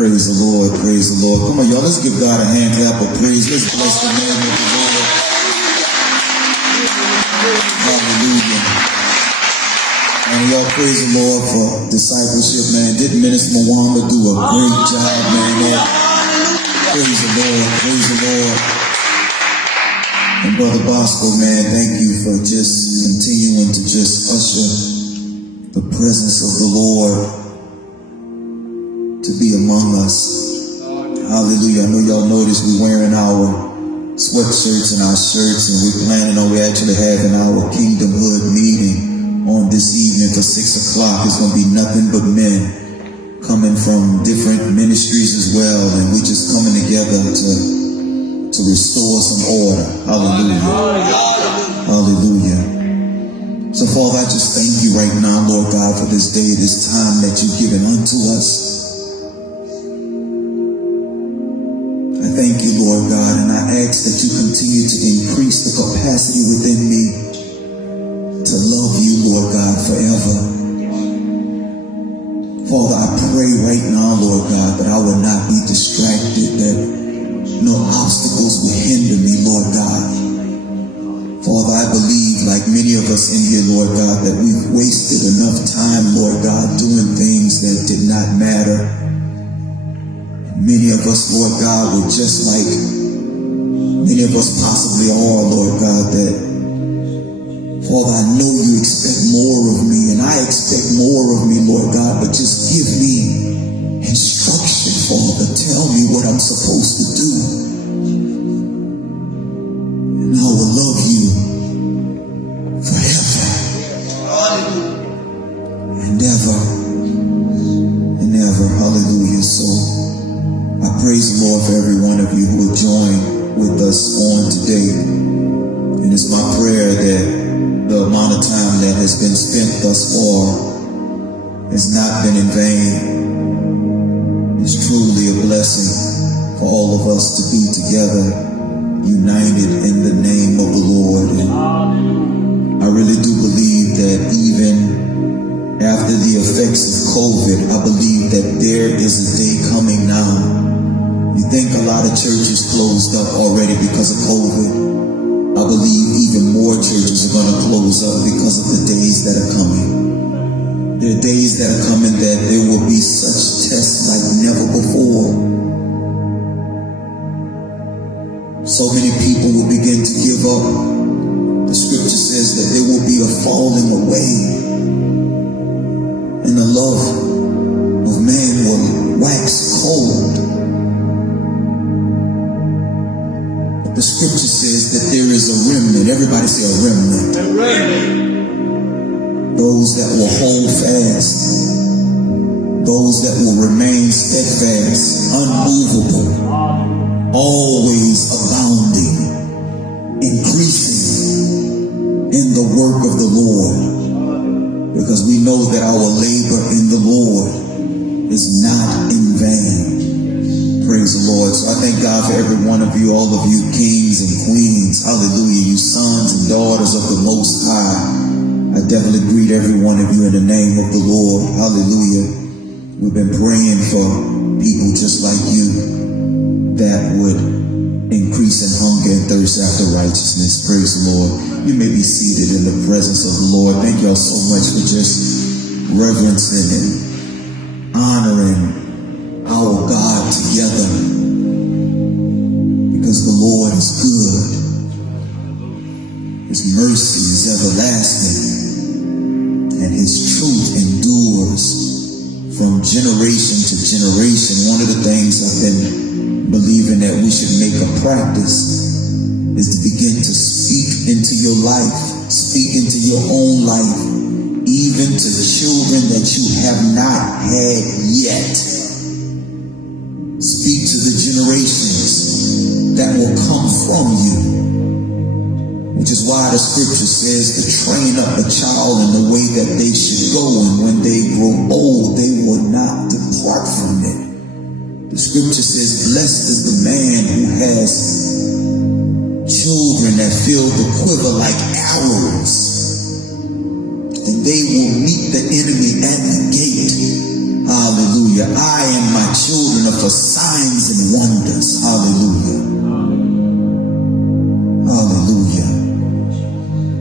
Praise the Lord, praise the Lord. Come on, y'all, let's give God a hand clap of praise. Let's bless the name of the Lord. Hallelujah. And y'all praise the Lord for discipleship, man. Didn't Minister Mwamba do a great job, man? Praise the Lord, praise the Lord. And Brother Bosco, man, thank you for just continuing to just usher the presence of the Lord to be among us. Hallelujah. I know y'all noticed we're wearing our sweatshirts and our shirts, and we're planning on actually having our Kingdom Hood meeting on this evening for 6 o'clock. It's going to be nothing but men coming from different ministries as well, and we're just coming together to restore some order. Hallelujah. Hallelujah. So Father, I just thank you right now, Lord God, for this day, this time that you've given unto us. I thank you, Lord God, and I ask that you continue to increase the capacity within me to love you, Lord God, forever. Father, I pray right now, Lord God, that I will not be distracted, that no obstacles will hinder me, Lord God. Father, I believe, like many of us in here, Lord God, that we've wasted enough time, Lord God, doing things that did not matter. Many of us, Lord God, were just like many of us possibly are, Lord God, that, Father, I know you expect more of me, and I expect more of me, Lord God, but just give me instruction, Father. Tell me what I'm supposed to do, and I will love you forever and ever and ever. Hallelujah. So I praise the Lord for every one of you who will join with us on today. And it's my prayer that the amount of time that has been spent thus far has not been in vain. It's truly a blessing for all of us to be together, united in the name of the Lord. And I really do believe that even after the effects of COVID, I believe that there is a day coming now. You think a lot of churches closed up already because of COVID. I believe even more churches are going to close up because of the days that are coming. There are days that are coming that there will be such tests like never before. So many people will begin to give up. The scripture says that there will be a falling away, and the love of man will wax cold. But the scripture says that there is a remnant. Everybody say a remnant. A remnant. Those that will hold fast. Those that will remain steadfast, unmovable, always abounding, increasing in the work of the Lord, because we know that our labor in the Lord is not in vain. Praise the Lord. So I thank God for every one of you, all of you kings and queens, hallelujah, you sons and daughters of the Most High. I definitely greet every one of you in the name of the Lord. Hallelujah. We've been praying for people just like you that would increase in hunger and thirst after righteousness. Praise the Lord. You may be seated in the presence of the Lord. Thank y'all so much for just reverencing and honoring our God together, because the Lord is good. His mercy is everlasting, and his truth endures from generation to generation. One of the things I've been believing that we should make a practice is to begin to speak into your life, speak into your own life, even to children that you have not had yet. Speak to the generations that will come from you, which is why the scripture says to train up a child in the way that they should go, and when they grow old, they will not depart from it. The scripture says, blessed is the man who has children that feel the quiver like arrows, and they will meet the enemy at the gate. Hallelujah. I and my children are for signs and wonders. Hallelujah. Hallelujah.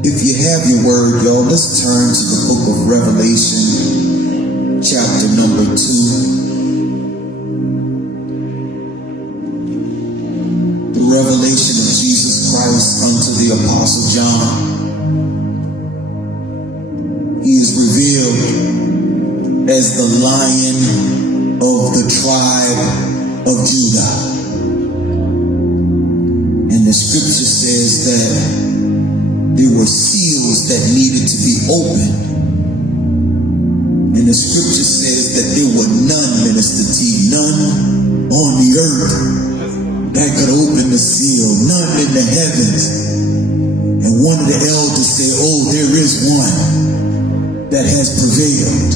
If you have your word, y'all, let's turn to the book of Revelation, chapter number 2. The revelation of Jesus Christ unto the Apostle John. He is revealed as the Lion of the tribe of Judah. And the scripture says that there were seals that needed to be opened. And the scripture says that there were none, Minister T, none on the earth that could open the seal, none in the heavens. And one of the elders said, oh, there is one that has prevailed.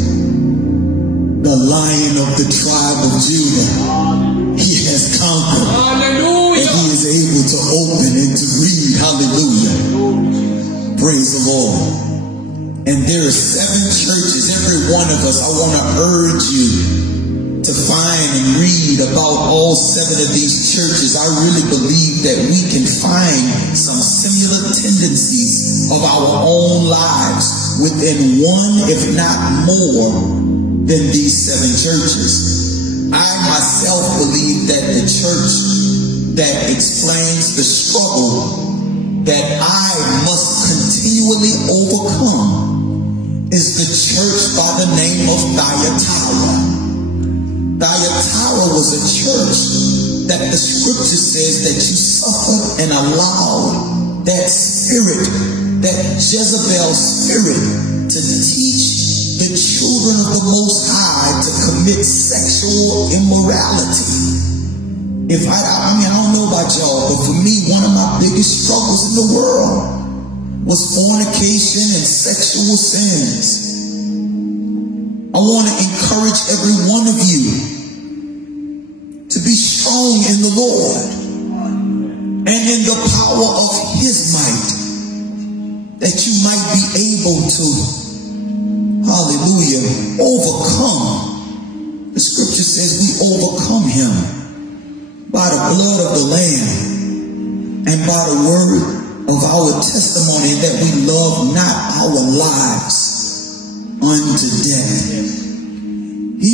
The Lion of the tribe of Judah. He has conquered. Hallelujah. And he is able to open and to read. Hallelujah. Praise the Lord. And there are 7 churches. Every one of us, I want to urge you to find and read about all 7 of these churches. I really believe that we can find some similar tendencies of our own lives within one, if not more, than these 7 churches. I myself believe that the church that explains the struggle that I must continually overcome is the church by the name of Thyatira. Thyatira was a church that the scripture says that you suffered and allowed that spirit, that Jezebel spirit, to teach the children of the Most High to commit sexual immorality. I don't know about y'all, but for me, one of my biggest struggles in the world was fornication and sexual sins. I want to encourage every one of you to be strong in the Lord and in the power of his might, that you might be able to, hallelujah, overcome. The scripture says we overcome him by the blood of the Lamb and by the word of our testimony, that we love not our lives unto death.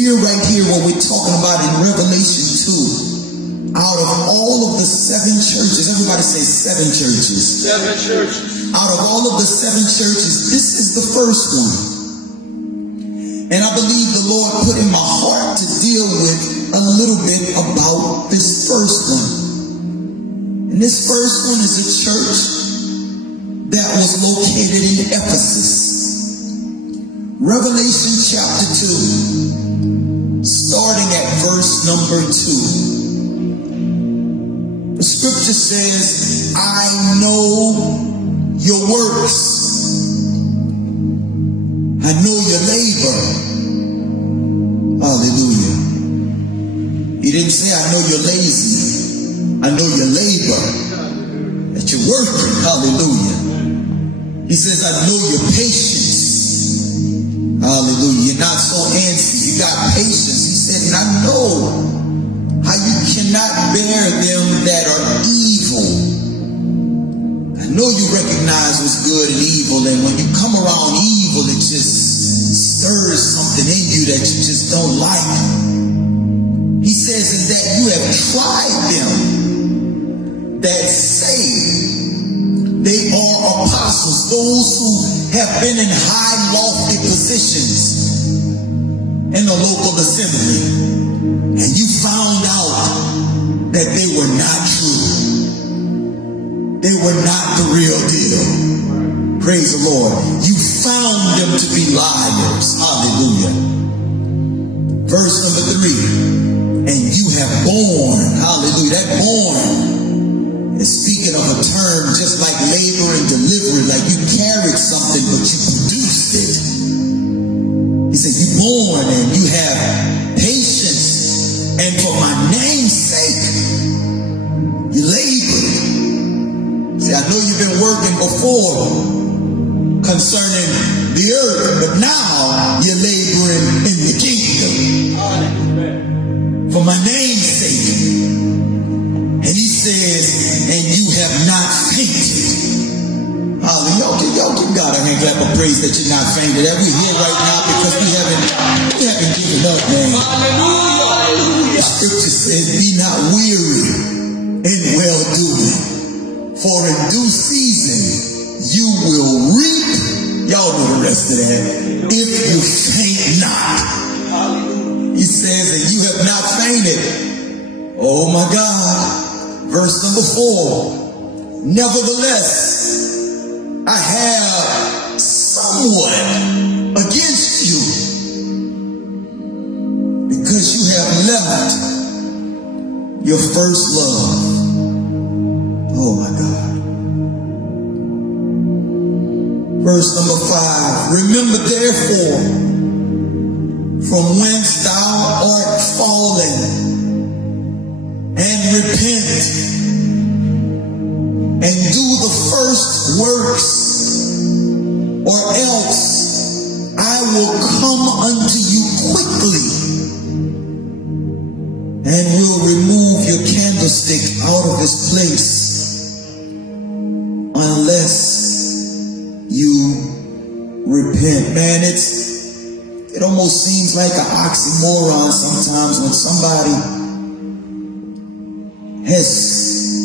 Right here, what we're talking about in Revelation 2, out of all of the 7 churches, everybody say 7 churches. 7 churches. Out of all of the 7 churches, this is the first one. And I believe the Lord put in my heart to deal with a little bit about this first one. And this first one is a church that was located in Ephesus. Revelation chapter 2, starting at verse number 2. The scripture says, I know your works. I know your labor. Hallelujah. He didn't say, I know you're lazy. I know your labor. That you're working. Hallelujah. He says, I know your patience. Hallelujah. You're not so antsy. You got patience. He said, and I know how you cannot bear them that are evil. I know you recognize what's good and evil, and when you come around evil, it just stirs something in you that you just don't like. He says, and that you have tried them that say they are apostles, those who have been in high lofty positions in the local assembly, and you found out that they were not true. They were not the real deal. Praise the Lord. You found them to be liars. Hallelujah. Verse number 3. And you have borne. Hallelujah. That born is speaking of a term just like labor and delivery. Like you carried something, but you produced it. He said, you born and you have patience. And for my name's sake, you labored. See, I know you've been working before concerning the earth, but now you're laboring in the kingdom. For name. Hallelujah. The scripture says, be not weary in well doing, for in due season you will reap. Y'all know the rest of that. If you faint not. He says, and you have not fainted. Oh my God. Verse number 4. Nevertheless, I have somewhat against you, because you have left your first love. Oh my God. Verse number 5. Remember therefore from whence thou art fallen, and repent, and do the first works, or else I will come unto you quickly, and will remove your candlestick out of its place, unless you repent. Man, it almost seems like an oxymoron sometimes when somebody has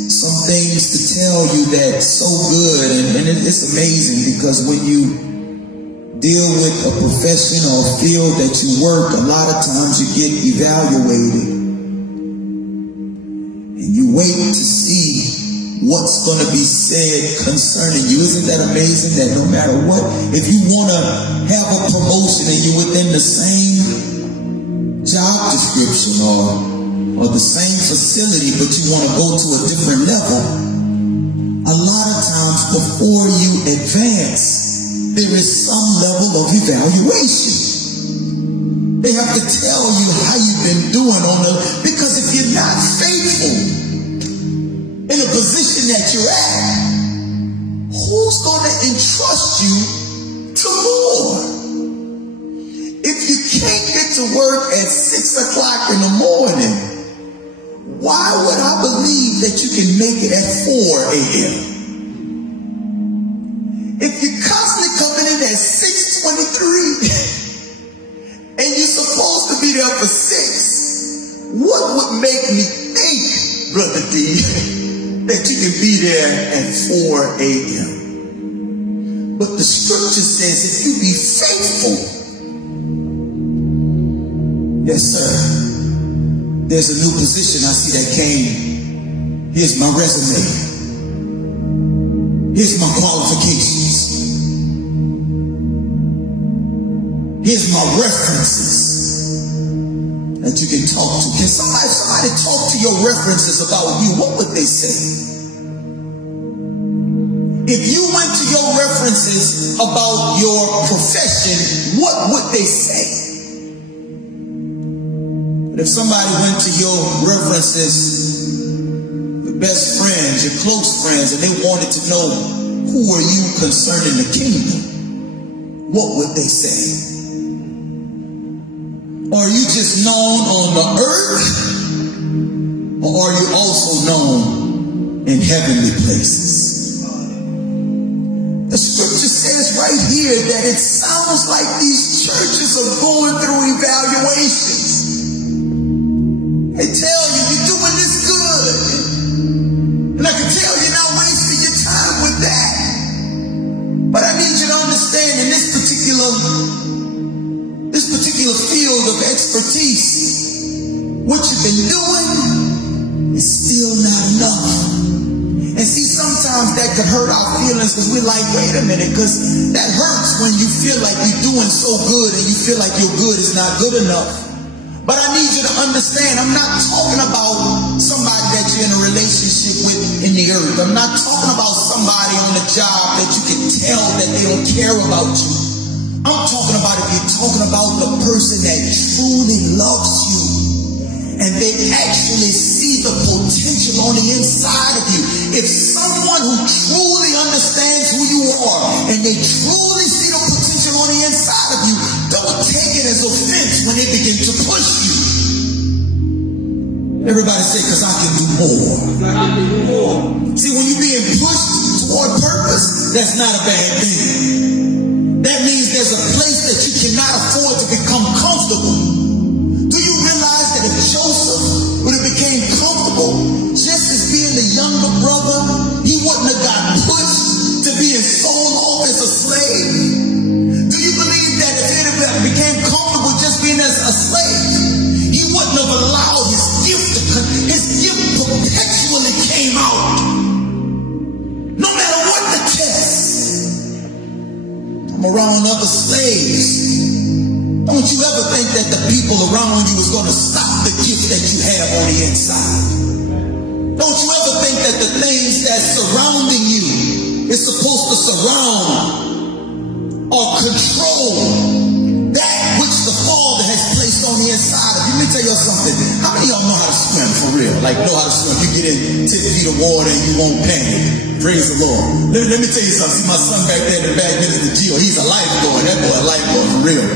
some things to tell you that's so good, and it's amazing, because when you deal with a profession or a field that you work, a lot of times you get evaluated and you wait to see what's going to be said concerning you. Isn't that amazing that no matter what, if you want to have a promotion and you're within the same job description or the same facility, but you want to go to a different level, a lot of times before you advance, there is some level of evaluation. They have to tell you how you've been doing because if you're not faithful in a position that you're at, who's going to entrust you to more? If you can't get to work at 6 o'clock in the morning, why would I believe that you can make it at 4 a.m.? If you're constantly coming in at 6:23 and you're supposed to be there for 6, what would make me think, Brother D, that you can be there at 4 a.m.? But the scripture says if you be faithful, yes sir, there's a new position I see that came. Here's my resume. Here's my qualifications. Here's my references that you can talk to. Can somebody talk to your references about you? What would they say? If you went to your references about your profession, what would they say? But if somebody went to your references, your best friends, your close friends, and they wanted to know who are you concerning the kingdom, what would they say? Are you just known on the earth, or are you also known in heavenly places? The scripture says right here that it sounds like these churches are going through evaluations. They tell you you're doing this good, and I can tell you're not wasting your time with that. But I need you to understand, in this particular field of expertise, what you've been doing is still not enough. And see, sometimes that could hurt our feelings, because we're like, wait a minute, because that hurts when you feel like you're doing so good and you feel like your good is not good enough. But I need you to understand, I'm not talking about somebody that you're in a relationship with in the earth. I'm not talking about somebody on the job that you can tell that they don't care about you. I'm talking about if you're talking about the person that truly loves you and they actually see the potential on the inside of you. If someone who truly understands who you are and they truly see the potential on the inside of you, don't take it as offense when they begin to push you. Everybody say, because I can do more. See, when you're being pushed toward purpose, that's not a bad thing. That means there's a place that you cannot afford to become comfortable. have on the inside. Don't you ever think that the things that's surrounding you is supposed to surround or control that which the Father has placed on the inside of you. Let me tell you something. How many of y'all know how to swim for real? Like know how to swim. You get in 10 feet of water and you won't panic. Praise the Lord. Let me tell you something. See my son back there in the back, Minister Gio. He's a lifeguard. That boy a lifeguard for real.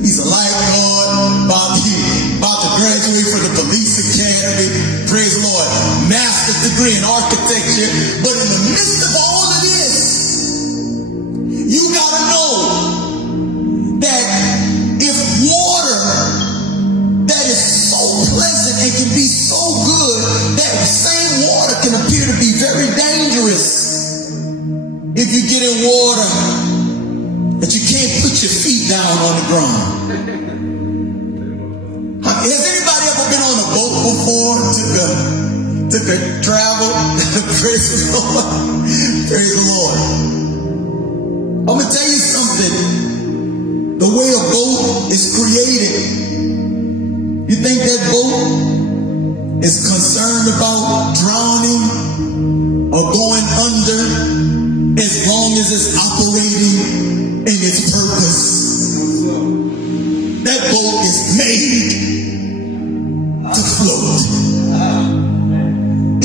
He's a lifeguard, about to graduate from the police academy. Praise the Lord. Master's degree in architecture. But in the midst of all of this, you gotta know that if water that is so pleasant and can be so good, that same water can appear to be very dangerous if you get in water that you can't put your feet down on the ground. Has anybody ever been on a boat before? Took a travel? Praise the Lord. Praise the Lord. I'm going to tell you something. The way a boat is created, you think that boat is concerned about drowning or going under as long as it's operating in its purpose? That boat is made to float.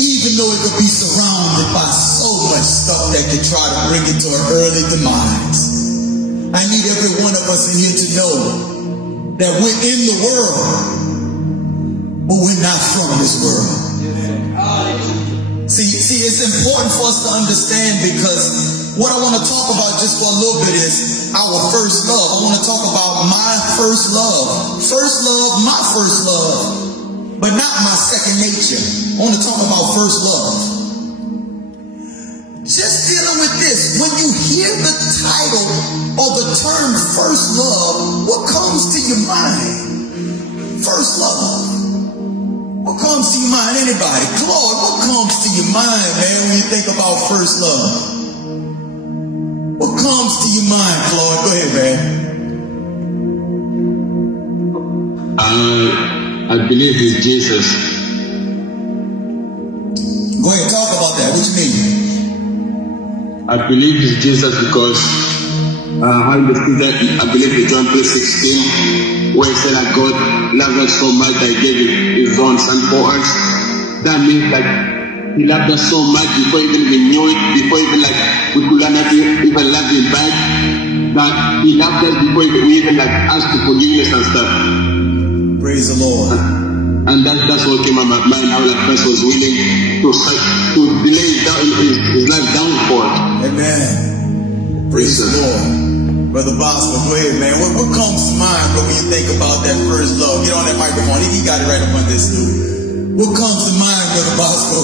Even though it could be surrounded by so much stuff that could try to bring it to an early demise. I need every one of us in here to know that we're in the world, but we're not from this world. See, it's important for us to understand, because what I want to talk about just for a little bit is our first love. I want to talk about my first love. First love, my first love, but not my second nature. I want to talk about first love. Just dealing with this, when you hear the title or the term first love, what comes to your mind? First love. What comes to your mind? Anybody? Claude, what comes to your mind, man, when you think about first love? What comes to your mind, Claude? Go ahead, man. I believe it's Jesus. Go ahead, talk about that. What you mean? I believe it's Jesus because I understood that. I believe in John 3:16, where it said that God loved us so much that He gave His own Son for us. That means that He loved us so much before even we knew it, before even like we could not even love Him back. That He loved us before we even like asked to forgiveness and stuff. Praise the Lord. And that's what came on my mind. How that person was willing to delay his life down for it. Amen. Praise the Lord. Brother Bosco, go ahead, man. What comes to mind, bro, when you think about that first love? Get on that microphone. He got it right up on this dude. What comes to mind, Brother Bosco?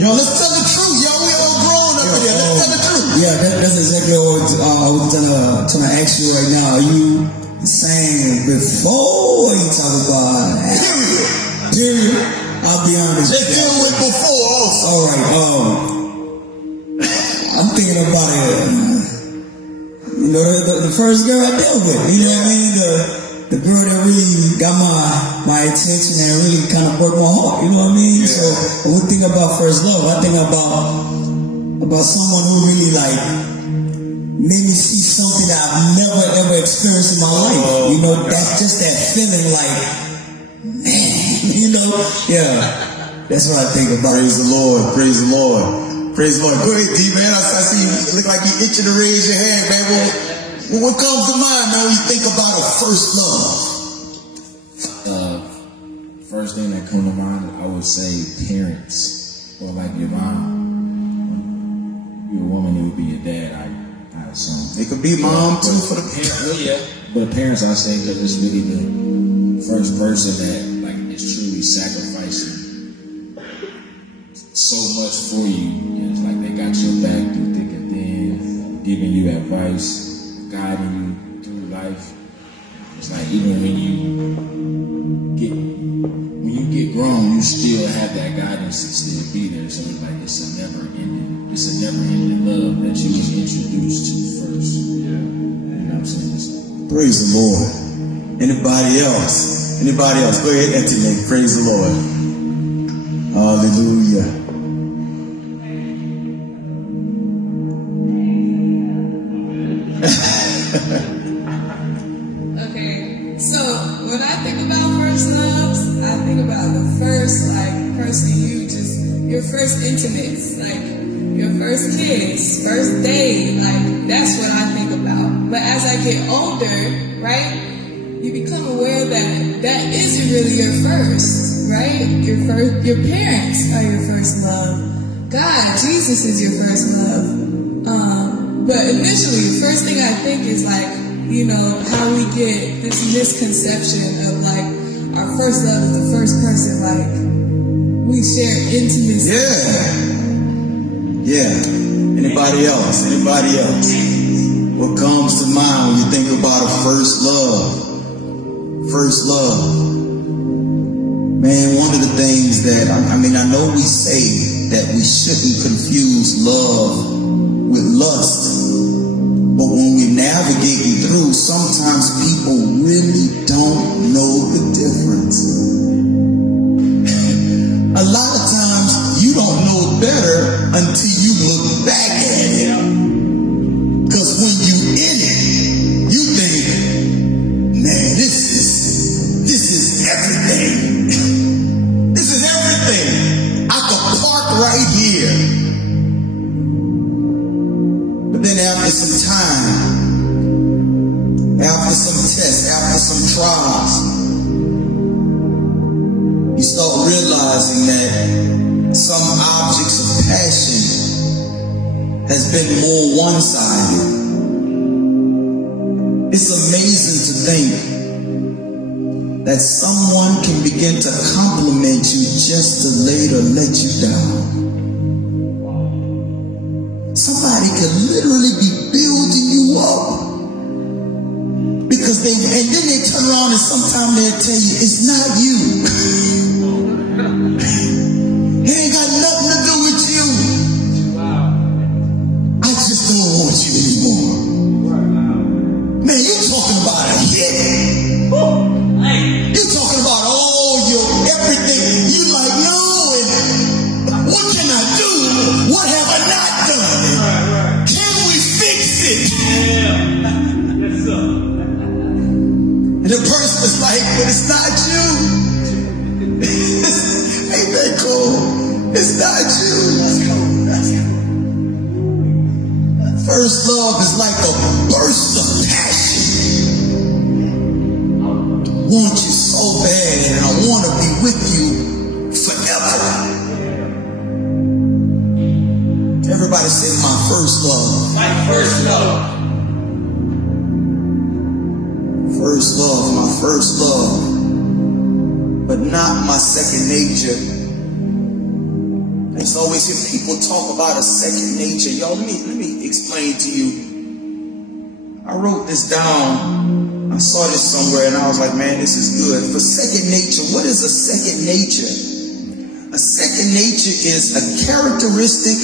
Yo, let's tell the truth. Yo, we all grown up here. Let's tell the truth. Yeah, that's exactly what I was trying to ask you right now. Are you saying before you talk about period? I'll be honest. Let's deal with before also. All right. I'm thinking about it. You know, the first girl I dealt with. You know what I mean? The girl that really got my attention and really kind of broke my heart. You know what I mean? So when we think about first love, I think about someone who really like made me see something that I've never ever experienced in my life. You know, that's just that feeling like, man, you know, yeah. That's what I think about. Praise the Lord. Praise the Lord. Praise the Lord. Go ahead, D, man. I see you look like you itching to raise your hand, man. What comes to mind, man, when you think about a first love? First thing that comes to mind, I would say parents, or like your mom. You're a woman, it would be your dad. I assume. It could be mom too for the parents. Well, yeah, but parents, I say, because it's really the first person that like is truly sacrificing so much for you. And it's like they got your back through thick and thin, giving you advice, guiding you through life. It's like even when you get grown, you still have that guidance to still be there. So it's like it's a never ending love that you was introduced to first. Yeah. You know what I'm saying? Praise the Lord. Anybody else? Anybody else? Go ahead, intimate. Praise the Lord. Hallelujah. Okay, so when I think about first loves, I think about the first person your first intimates, your first kiss, first date, that's what I think about. But as I get older, right, you become aware that isn't really your first, right? Your parents are your first love. God, Jesus is your first love. But initially, the first thing I think is how we get this misconception of our first love is the first person, we share intimacy. Yeah. Anybody else? What comes to mind when you think about a first love? First love. Man, one of the things that, I know we say that we shouldn't confuse love with lust. But when we're navigating through, sometimes people really don't know the difference. A lot of times you don't know better until you look back at it. Because when you in it, you think, man, this is everything. This is everything. I could park right here. But then after some time, after some tests, after some trials, you start realizing that some objects of passion has been more one-sided. It's amazing to think that someone can begin to compliment you just to later let you down. Somebody could literally be building you up. And then they turn around and sometimes they'll tell you, it's not you. It ain't got nothing to do with you. I just don't want you anymore. Man, you're talking about a hit. You're talking about all your everything. You no, and what can I do? What have I not done? Can we fix it? And the person is but it's not you. Ain't that cool? It's not you. First love is like a burst of passion. Want you so bad, and I want to be with you forever. Everybody say, my first love. My first love. First love, my first love, but not my second nature. I used to always hear people talk about a second nature. Y'all, let me explain to you. I wrote this down. I saw this somewhere and I was like, man, this is good. For second nature, what is a second nature? A second nature is a characteristic,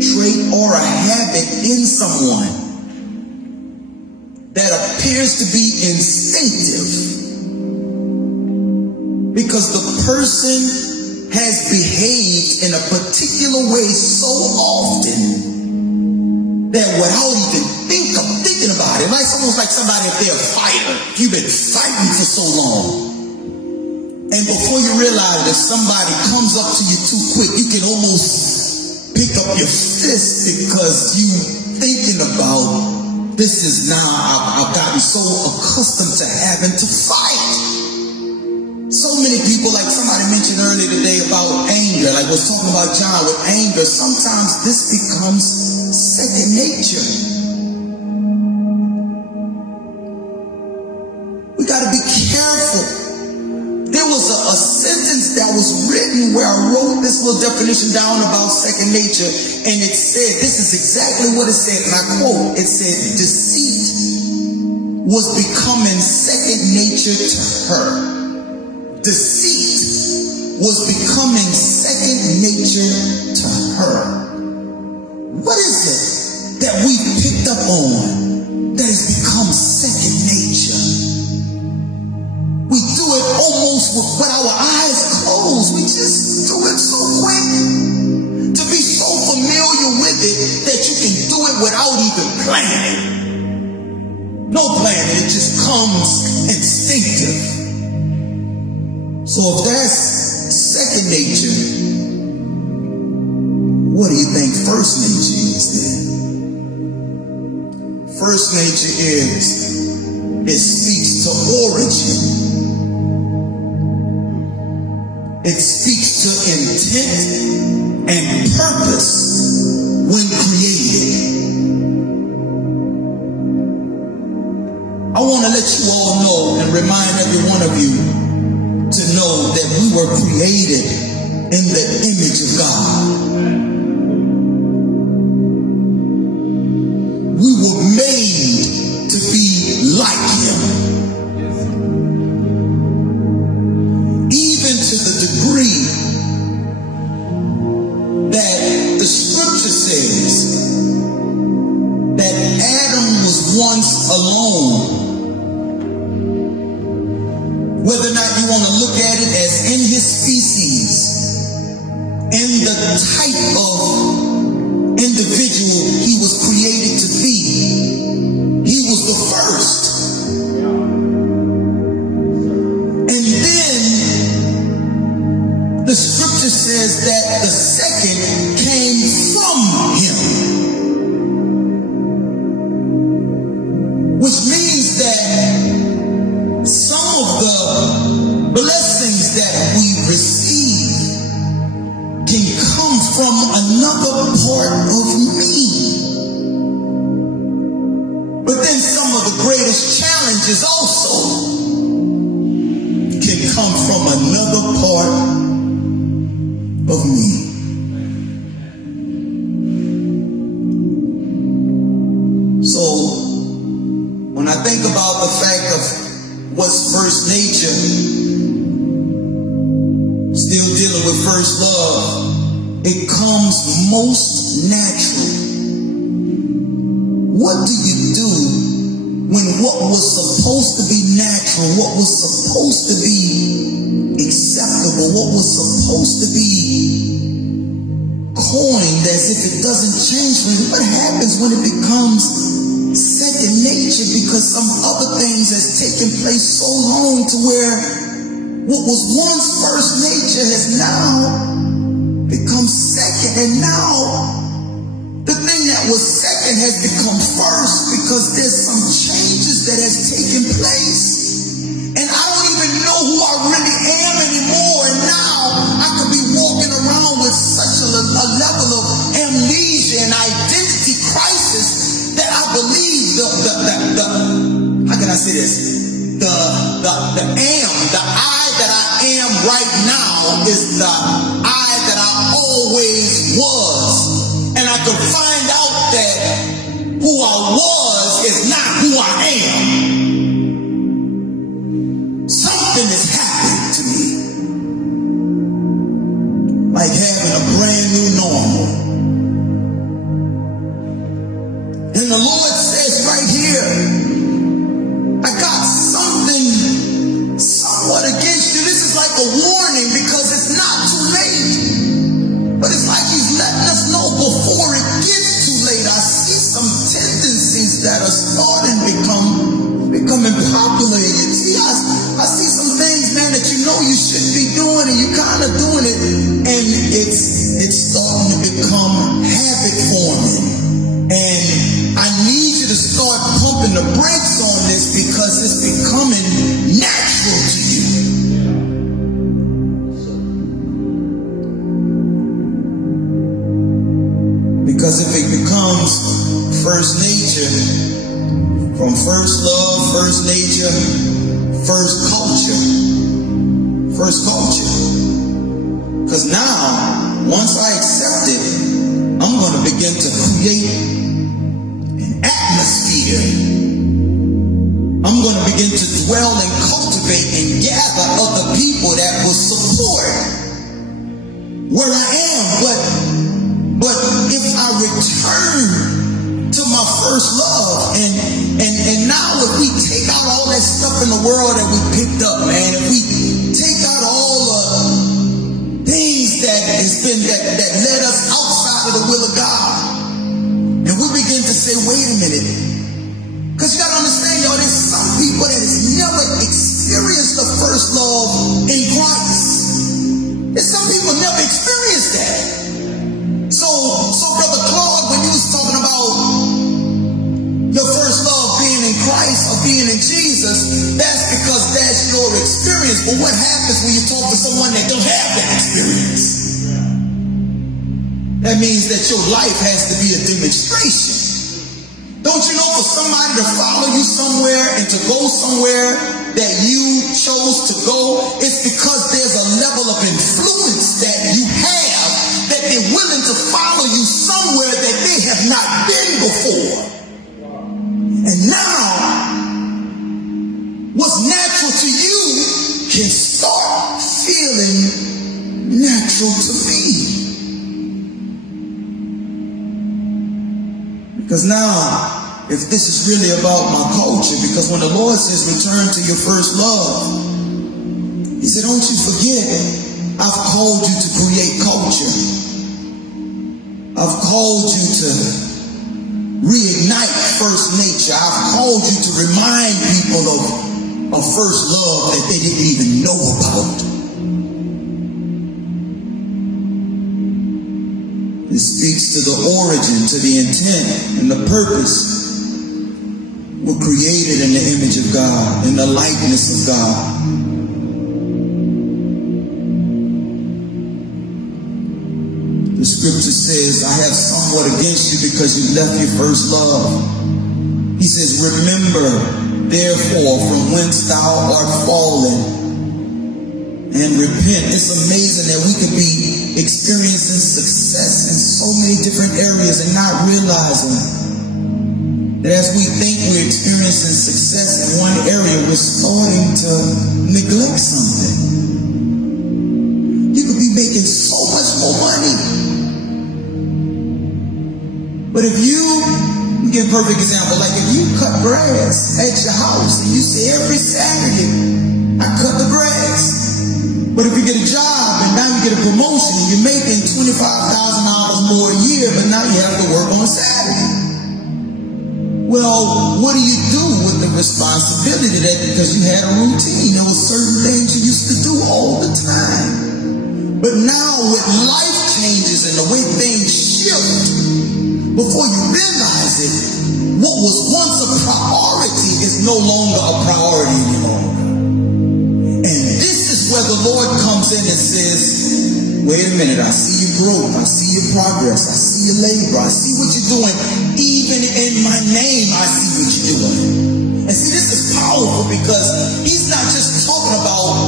trait, or a habit in someone that appears to be instinctive because the person has behaved in a particular way so often that without even thinking about it, it's almost like somebody, if they're a fighter, you've been fighting for so long, and before you realize that somebody comes up to you too quick, you can almost pick up your fist because you thinking about, this is now, I've gotten so accustomed to having to fight. So many people, like somebody mentioned earlier today about anger, like we're talking about John with anger, sometimes this becomes second nature. We got to be careful. There was a sentence that was written where I wrote this little definition down about second nature, and it said, this is exactly what it said, and I quote, it said, deceit was becoming second nature to her. Deceit was becoming second nature to her. What is it that we picked up on that has become second nature? We do with our eyes closed. We just do it so quick. To be so familiar with it that you can do it without even planning. No planning, it just comes instinctive. So if that's second nature, what do you think first nature is then? First nature is, it speaks to origin. It speaks to intent and purpose when created. I want to let you all know and remind every one of you to know that we were created in the image of God. We were made to be like Him. Even to the degree that the scripture says that Adam was once alone. Whether or not you want to look at it as in his species, in the type of individual he was created to be, he was the first. And then the scripture says that the second came from him, which means that some of the blessings that we receive can come from another part of me. But then some of the greatest challenges also can come from another part of me. So when I think about the fact of what's first nature, still dealing with first love, it comes most natural. What do you do when what was supposed to be natural, what was supposed to be acceptable, what was supposed to be coined as if it doesn't change? What happens when it becomes second nature because some other things has taken place so long to where what was once first nature has now become second, and now the thing that was second has become first because there's some changes that has taken place, and I don't even know who I really am anymore. And now I could be walking around with such a level of amnesia and identity crisis that I believe how can I say this? The I that I am right now is the I that I always was. And I could find out that who I was is not who I am. Something has happened to me. Like having a brand new normal. And the Lord says right here, I got something somewhat against you. This is like a warning because it's not too late. But it's like He's letting us know before it gets too late. I see some tendencies that are starting becoming populated. See, I see some things, man, that you know you shouldn't be doing and you kind of doing it. And it's starting to become habit forming. And I need you to start pumping the brakes on this because it's becoming natural to you. Because if it becomes first nature, from first love, first nature, first culture. Because now, once I accept it, I'm going to begin to create atmosphere. I'm going to begin to dwell and cultivate and gather other people that will support where I am. But if I return to my first love, and now if we take out all that stuff in the world that we picked up, man, if we take out experience, but what happens when you talk to someone that don't have that experience? That means that your life has to be a demonstration. Don't you know, for somebody to follow you somewhere and to go somewhere that you chose to go, it's because there's a level of influence that you have that they're willing to follow you somewhere that they have not been before. And now, what's natural to you can start feeling natural to me. Because now, if this is really about my culture, because when the Lord says return to your first love, he said, don't you forget, I've called you to create culture. I've called you to reignite first nature. I've called you to remind people of first love that they didn't even know about. It speaks to the origin, to the intent, and the purpose. We're created in the image of God, in the likeness of God. The scripture says, I have somewhat against you because you left your first love. He says, remember, therefore, from whence thou art fallen, and repent. It's amazing that we could be experiencing success in so many different areas and not realizing that as we think we're experiencing success in one area, we're starting to neglect something. You could be making so much more money. But if you give a perfect example, like if you cut grass at your house and you say every Saturday, I cut the grass. But if you get a job and now you get a promotion and you're making $25,000 more a year, but now you have to work on a Saturday. Well, what do you do with the responsibility of that? Because you had a routine. There were certain things you used to do all the time. But now with life changes and the way things shift, before you realize it, what was once a priority is no longer a priority anymore. And this is where the Lord comes in and says, wait a minute, I see your growth, I see your progress, I see your labor, I see what you're doing. Even in my name, I see what you're doing. And see, this is powerful because he's not just talking about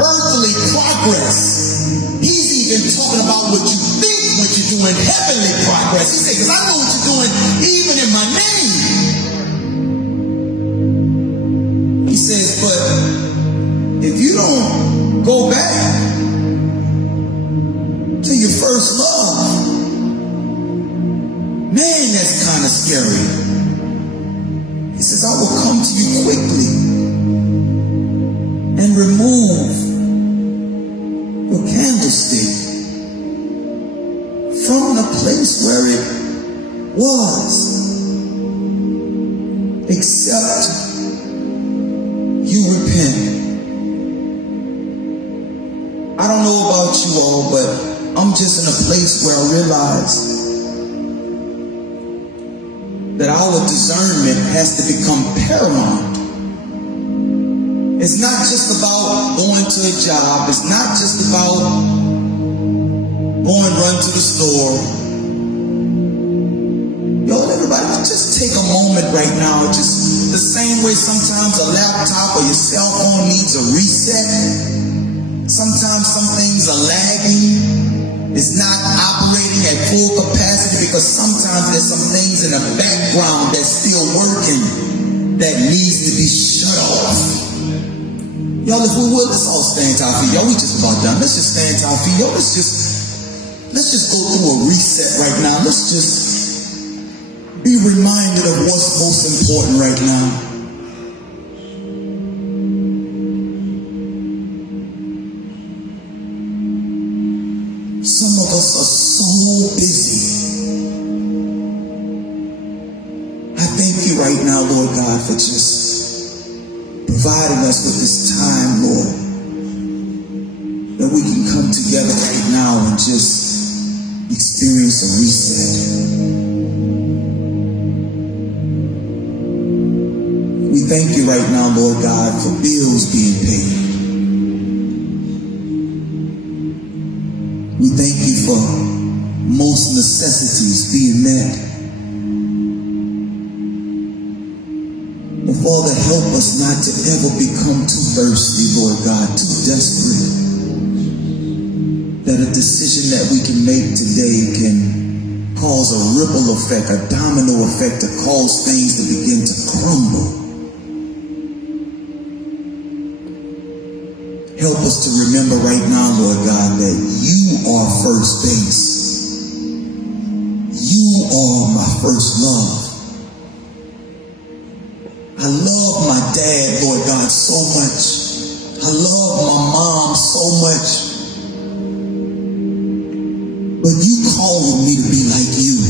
earthly progress. He's even talking about what you think, what you're doing, heavenly progress. He said, because I know what you're doing even in my name. He says, but if you don't go back to your first love, man, that's kind of scary. He says, I will come to you quickly and remove your candlestick from the place where it was, except you repent. I don't know about you all, but I'm just in a place where I realize that our discernment has to become paramount. It's not just about going to a job. It's not just about run to the store. Yo, everybody, just take a moment right now. Just the same way sometimes a laptop or your cell phone needs a reset. Sometimes some things are lagging. It's not operating at full capacity because sometimes there's some things in the background that's still working that needs to be shut off. Y'all, if we will, let's all stand to our feet. Y'all, we just about done. Let's just stand to our feet. Yo, let's just go through a reset right now. Let's just be reminded of what's most important right now. Some of us are so busy. I thank you right now, Lord God, for just providing us with this time, Lord, that we can come together right now and just experience a reset. We thank you right now, Lord God, for bills being paid. for most necessities being met. But Father, help us not to ever become too thirsty, Lord God, too desperate, that a decision that we can make today can cause a ripple effect, a domino effect, to cause things to begin to crumble. Help us to remember right now, Lord God, that you are first base. You are my first love. I love my dad, Lord God, so much. I love my mom so much. But you called me to be like you.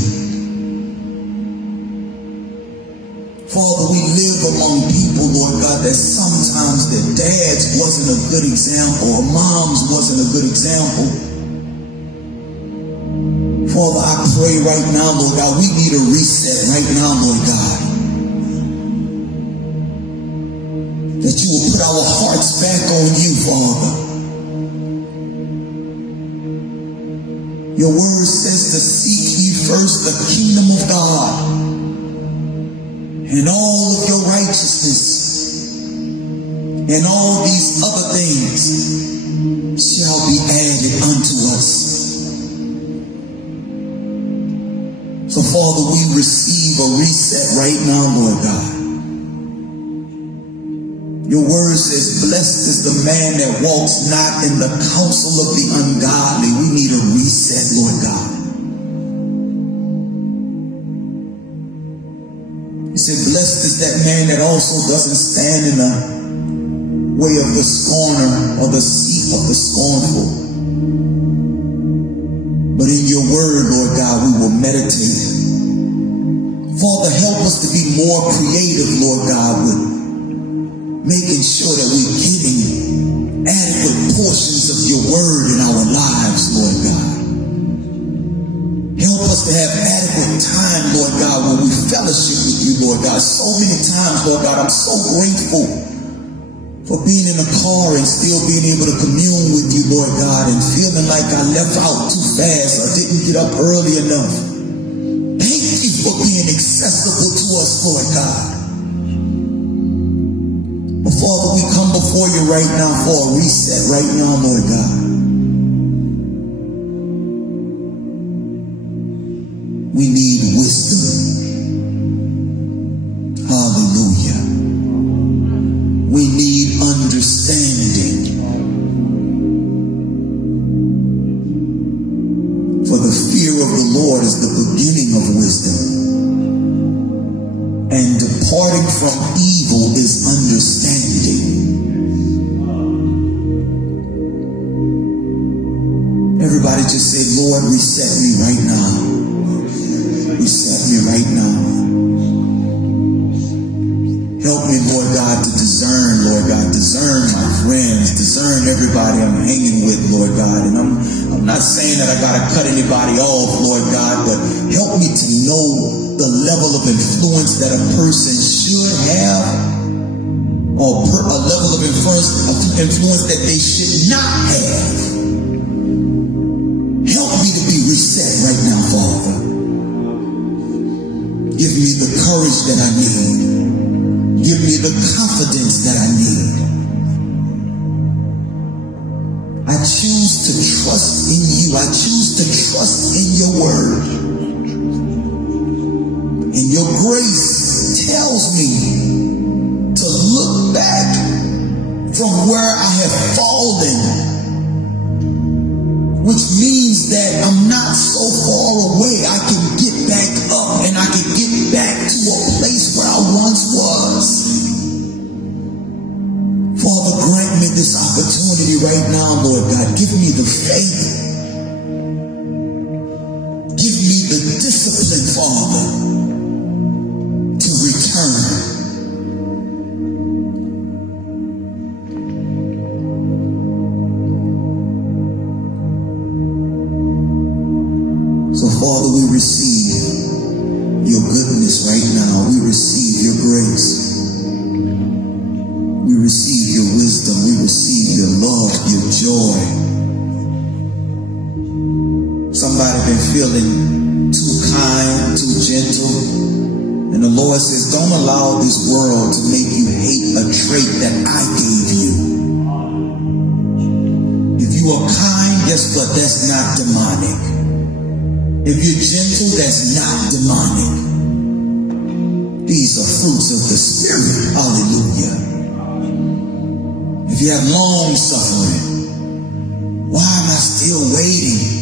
Father, we live among people, Lord God, that sometimes their dads wasn't a good example or moms wasn't a good example. Father, I pray right now, Lord God, we need a reset right now, Lord God. That you will put our hearts back on you, Father. Your word says to seek ye first the kingdom of God, and all of your righteousness, and all these other things shall be added unto us. So, Father, we receive a reset right now, Lord God. Your word says, blessed is the man that walks not in the counsel of the ungodly. We need a reset, Lord God. You said, blessed is that man that also doesn't stand in the way of the scorner or the seat of the scornful. But in your word, Lord God, we will meditate. Father, help us to be more creative, Lord God, with making sure that we're getting adequate portions of your word in our lives, Lord God. Help us to have adequate time, Lord God, when we fellowship with you, Lord God. So many times, Lord God, I'm so grateful for being in the car and still being able to commune with you, Lord God, and feeling like I left out too fast or didn't get up early enough. Thank you for being accessible to us, Lord God. But Father, we come before you right now for a reset right now, Lord God. We need wisdom. Hallelujah. We need understanding. For the fear of the Lord is the beginning of wisdom, and departing from evil is understanding. Everybody just say, Lord, reset me right now. Reset me right now. Help me, Lord God, to discern, Lord God. Discern my friends. Discern everybody I'm hanging with, Lord God. And I'm not saying that I got to cut anybody off, Lord God, but help me to know the level of influence that a person should have, or a level of influence that they should not have. Help me to be reset right now, Father. Give me the courage that I need. Give me the confidence that I need. I choose to trust in you. I choose to trust in your word. And your grace tells me to look back from where I have fallen, which means that I'm not so far away. I can get back up and I can get back to a place where I once was. Father, grant me this opportunity right now, Lord God. Give me the faith. Give me the discipline, Father, to return. So, Father, we receive your goodness right now. We receive your grace. We receive your wisdom. We receive your love, your joy. somebody been feeling too kind, too gentle. And the Lord says, don't allow this world to make you hate a trait that I gave you. If you are kind, guess what? That's not demonic. If you're gentle, that's not demonic. These are fruits of the Spirit. Hallelujah. If you have long suffering, why am I still waiting?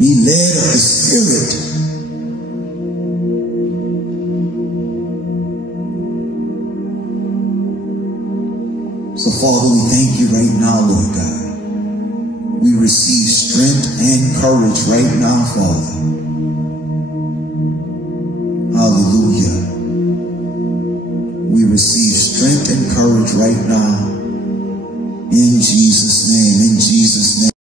Be led of the Spirit. So, Father, we thank you right now, Lord God. We receive strength and courage right now, Father. Hallelujah. We receive strength and courage right now. In Jesus' name, in Jesus' name.